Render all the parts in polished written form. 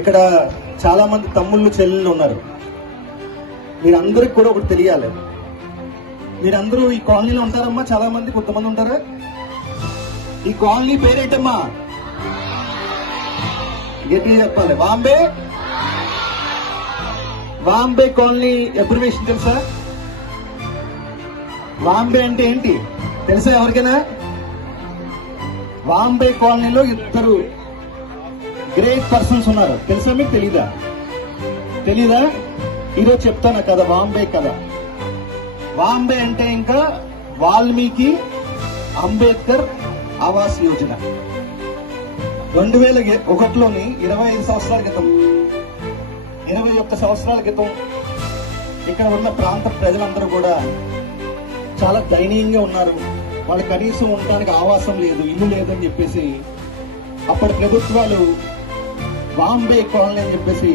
ఇక్కడ చాలా మంది తమ్ముళ్ళు చెల్లెళ్ళు ఉన్నారు. మీరందరికి కూడా ఒకటి తెలియాలి. మీరందరూ ఈ కాలనీలో ఉంటారమ్మా, చాలా మంది కొంతమంది ఉంటారా? ఈ కాలనీ పేరేంటమ్మా? గట్టిగా చెప్పాలి. వాంబే. వాంబే కాలనీ అబ్రివేషన్ తెలుసా? వాంబే అంటే ఏంటి తెలుసా ఎవరికైనా? వాంబే కాలనీలో ఇద్దరు గ్రేట్ పర్సన్స్ ఉన్నారు. తెలుసా మీకు? తెలీదా? ఈరోజు చెప్తాను కథ, వాంబే కథ. వాంబే అంటే ఇంకా వాల్మీకి అంబేద్కర్ ఆవాస్ యోజన 2001లోని 21 సంవత్సరాల క్రితం ఇక్కడ ఉన్న ప్రాంత ప్రజలందరూ కూడా చాలా దయనీయంగా ఉన్నారు. వాళ్ళు కనీసం ఉండడానికి ఆవాసం లేదు, ఇల్లు లేదని చెప్పేసి అప్పటి ప్రభుత్వాలు వాంబే కాలనీ అని చెప్పేసి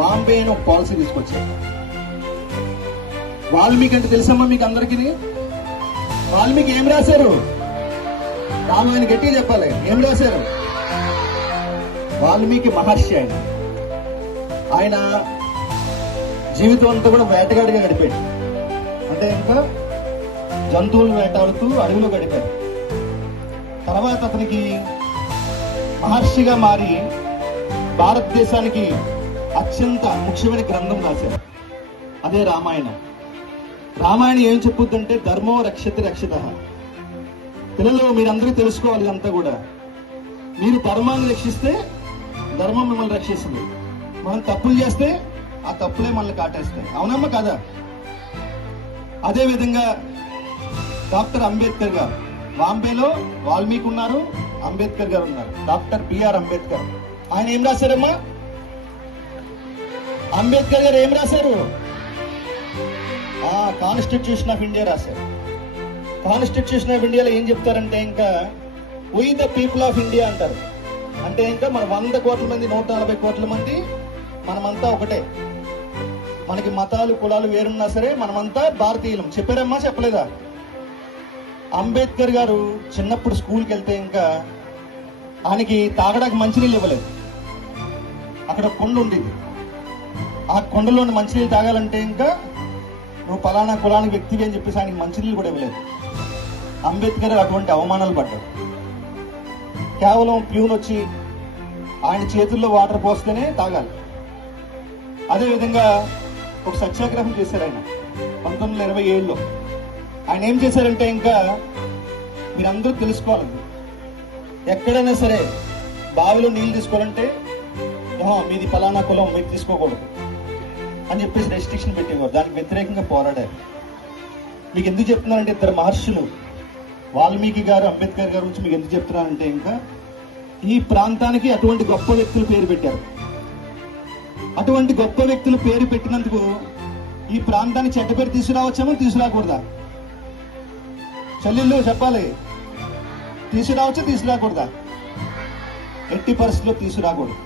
వాంబే అని ఒక పాలసీ తీసుకొచ్చారు. వాల్మీకి అంటే తెలుసమ్మా మీకు అందరికీ? వాల్మీకి ఏం రాశారు? ఆయన గట్టిగా చెప్పాలి. ఏం రాశారు? వాల్మీకి మహర్షి. ఆయన జీవితం అంతా కూడా వేటగాడిగా గడిపాడు. అంటే ఇంకా జంతువులు వేటాడుతూ అడవిలో గడిపారు. తర్వాత అతనికి మహర్షిగా మారి భారతదేశానికి అత్యంత ముఖ్యమైన గ్రంథం రాశారు. అదే రామాయణం. రామాయణం ఏం చెప్పుద్దంటే ధర్మో రక్షతి రక్షితః. పిల్లలు మీరందరూ తెలుసుకోవాలి ఇదంతా కూడా. మీరు ధర్మాన్ని రక్షిస్తే ధర్మం మిమ్మల్ని రక్షిస్తుంది. మనం తప్పులు చేస్తే ఆ తప్పులే మనల్ని కాటేస్తాయి. అవునమ్మా కదా? అదే విధంగా డాక్టర్ అంబేద్కర్ గారు, బాంబేలో వాల్మీకి ఉన్నారు, అంబేద్కర్ గారు ఉన్నారు. Doctor BR Ambedkar. ఆయన ఏం రాశారమ్మా? అంబేద్కర్ గారు ఏం రాశారు? కాన్స్టిట్యూషన్ ఆఫ్ ఇండియా రాశారు. కాన్స్టిట్యూషన్ ఆఫ్ ఇండియాలో ఏం చెప్తారంటే ఇంకా we the people of India అంటారు. అంటే ఇంకా మన 100 కోట్ల మంది 140 కోట్ల మంది మనమంతా ఒకటే. మనకి మతాలు కులాలు వేరున్నా సరే మనమంతా భారతీయులం. చెప్పారమ్మా? చెప్పలేదా? అంబేద్కర్ గారు చిన్నప్పుడు స్కూల్కి వెళ్తే ఇంకా ఆయనకి తాగడానికి మంచినీళ్ళు ఇవ్వలేదు. అక్కడ కొండ ఉండేది. ఆ కొండలోని మంచినీళ్ళు తాగాలంటే ఇంకా నువ్వు పలానా కులానికి వ్యక్తివి అని చెప్పేసి ఆయనకి మంచినీళ్ళు కూడా ఇవ్వలేదు. అంబేద్కర్ అటువంటి అవమానాలు పడ్డాడు. కేవలం ప్యూన్ వచ్చి ఆయన చేతుల్లో వాటర్ పోస్తేనే తాగాలి. అదేవిధంగా ఒక సత్యాగ్రహం చేశారు ఆయన 1927లో. ఆయన ఏం చేశారంటే ఇంకా మీరందరూ తెలుసుకోవాలి, ఎక్కడైనా సరే బావిలో నీళ్లు తీసుకోవాలంటే మీది ఫలానా కులం, మీరు తీసుకోకూడదు అని చెప్పేసి రెస్ట్రిక్షన్ పెట్టేవారు. దానికి వ్యతిరేకంగా పోరాడారు. మీకు ఎందుకు చెప్తున్నానంటే ఇద్దరు మహర్షులు వాల్మీకి గారు, అంబేద్కర్ గారి గురించి మీకు ఎందుకు చెప్తున్నానంటే ఇంకా ఈ ప్రాంతానికి అటువంటి గొప్ప వ్యక్తులు పేరు పెట్టారు. అటువంటి గొప్ప వ్యక్తులు పేరు పెట్టినందుకు ఈ ప్రాంతానికి చెడ్డ పేరు తీసుకురావచ్చామో తీసుకురాకూడదా? చెల్లెళ్ళు చెప్పాలి. తీసుకురావచ్చా తీసుకురాకూడదా? ఎట్టి పరిస్థితుల్లో తీసుకురాకూడదు.